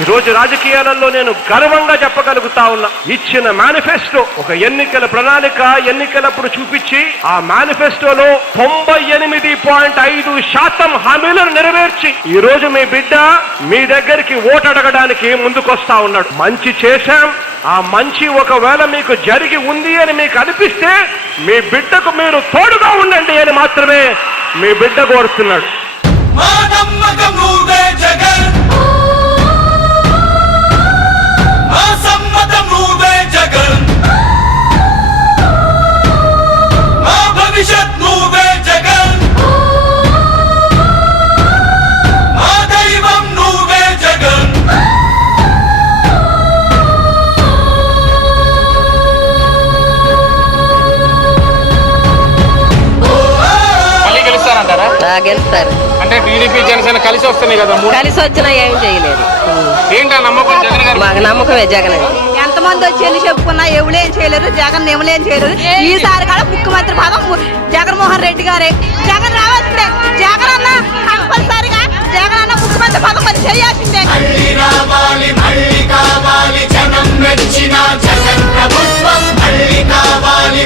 ఈ రోజు రాజకీయాలలో నేను గర్వంగా చెప్పగలుగుతా ఉన్నా. ఇచ్చిన మేనిఫెస్టో ఒక ఎన్నికల ప్రణాళిక ఎన్నికలప్పుడు చూపించి ఆ మేనిఫెస్టోలో తొంభై ఎనిమిది పాయింట్ ఐదు శాతం హామీలను నెరవేర్చి ఈ రోజు మీ బిడ్డ మీ దగ్గరికి ఓటు అడగడానికి ముందుకొస్తా ఉన్నాడు. మంచి చేశాం. ఆ మంచి ఒకవేళ మీకు జరిగి ఉంది అని మీకు అనిపిస్తే మీ బిడ్డకు మీరు తోడుగా ఉండండి అని మాత్రమే మీ బిడ్డ కోరుతున్నాడు. గెలుస్తారు. అంటే టీడీపీ జనసేన కలిసి వస్తున్నాయి కదా కలిసి వచ్చినా ఏం చేయలేదు. మాకు నమ్మకమే జగన్. ఎంతమంది వచ్చి ఎన్ని చెప్పుకున్నా ఎవలేం చేయలేరు జగన్ ఎవలేం చేయలేరు ఈసారి కూడా ముఖ్యమంత్రి పదం జగన్మోహన్ రెడ్డి గారే. జగన్ రావాల్సిందే జగన్ అన్న కంపల్సరిగా జగన్ అన్న ముఖ్యమంత్రి పదం మరి చేయాల్సిందే. జగన్ ప్రభుత్వం. కావాలి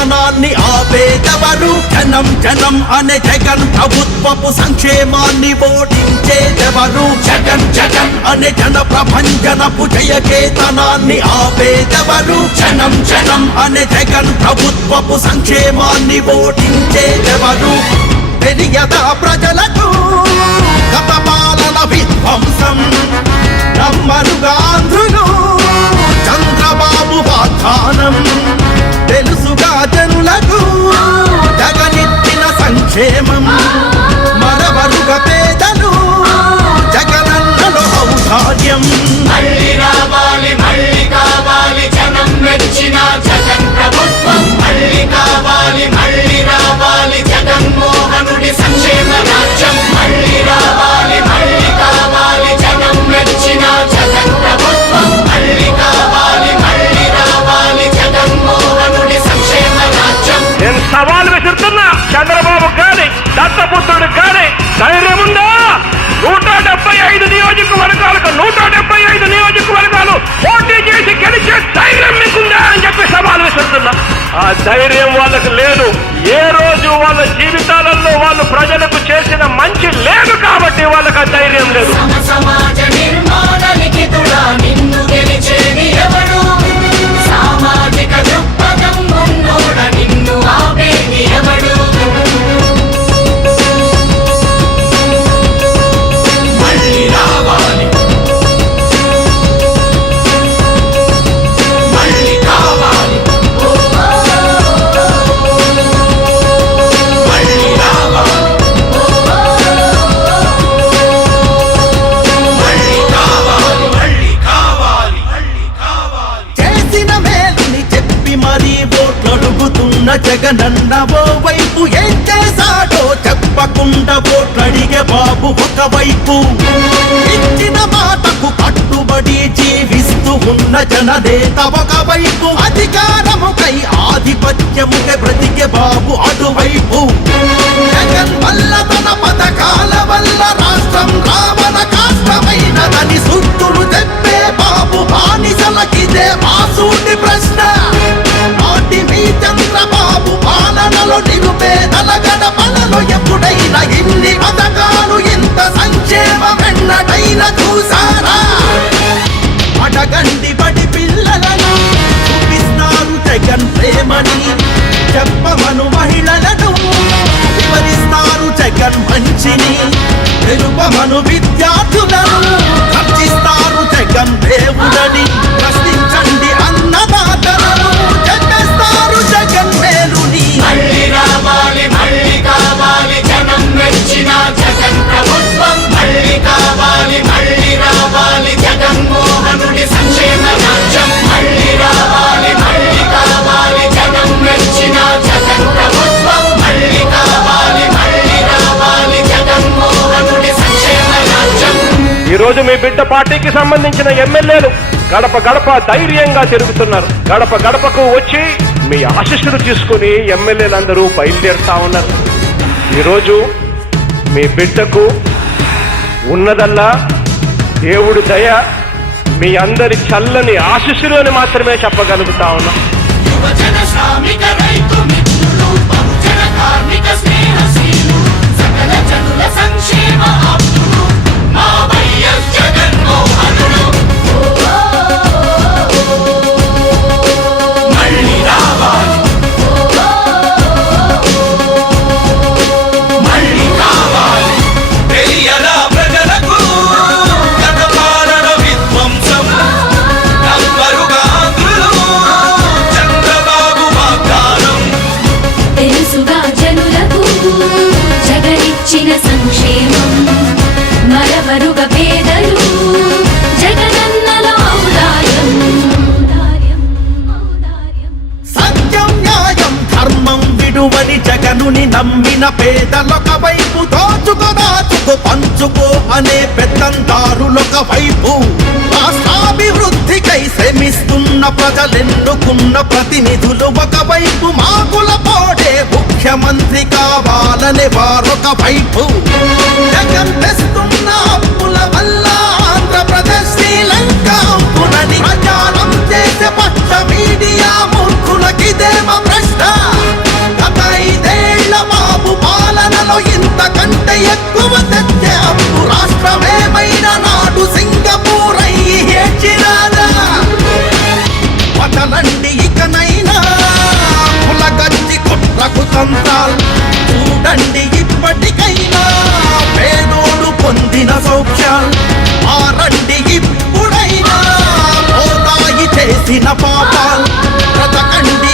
జయకేతనాన్ని ఆపేదెవరు? జనం జనం అనే జగన్ ప్రభుత్వపు సంక్షేమాన్ని ఓడించేదెవరు? జగన్ జగన్ అనే జన ప్రభంజనపు జయకేతనాన్ని ఆపేదెవరు? జనం జనం అనే జగన్ ప్రభుత్వపు సంక్షేమాన్ని ఓడించేదెవరు? తెలియదా ప్రజలకు గత పాలన విధ్వంసం? నమ్మరుగా ఆంధ్రులు చంద్రబాబు వాగ్దానం? ధైర్యం వాళ్ళకు లేదు. ఏ రోజు వాళ్ళ జీవితాలలో వాళ్ళు ప్రజలకు చేసిన మంచి లేదు కాబట్టి వాళ్ళకి ఆ ధైర్యం లేదు. సమాజ నిర్మాణ నిన్ను గెలిచేది జగనన్న ఓ వైపు ఏం చేశాడో చెప్పకుండా ఓట్లడిగే బాబు ఒకవైపు. ఇచ్చిన మాటకు కట్టుబడి జీవిస్తూ ఉన్న జననేత ఒకవైపు. అధికారముకై ఆధిపత్యముకై బ్రతికే బాబు అటువైపు. 你那菩萨 ఈరోజు మీ బిడ్డ పార్టీకి సంబంధించిన ఎమ్మెల్యేలు గడప గడప ధైర్యంగా తిరుగుతున్నారు. గడప గడపకు వచ్చి మీ ఆశిస్సులు తీసుకుని ఎమ్మెల్యేలందరూ బయలుదేరుతా ఉన్నారు. ఈరోజు మీ బిడ్డకు ఉన్నదల్లా దేవుడు దయ మీ అందరి చల్లని ఆశిస్సులు అని మాత్రమే చెప్పగలుగుతా ఉన్నాం. ప్రతినిధులు ఒకవైపు మాకుల పోటే ముఖ్యమంత్రి కావాలని వారొక వైపు తండ్రి ఇప్పటికైనా పేదోడు పొందిన సౌఖ్యాలు మారండి ఇప్పుడైనా చేసిన పాపాలు బ్రతకండి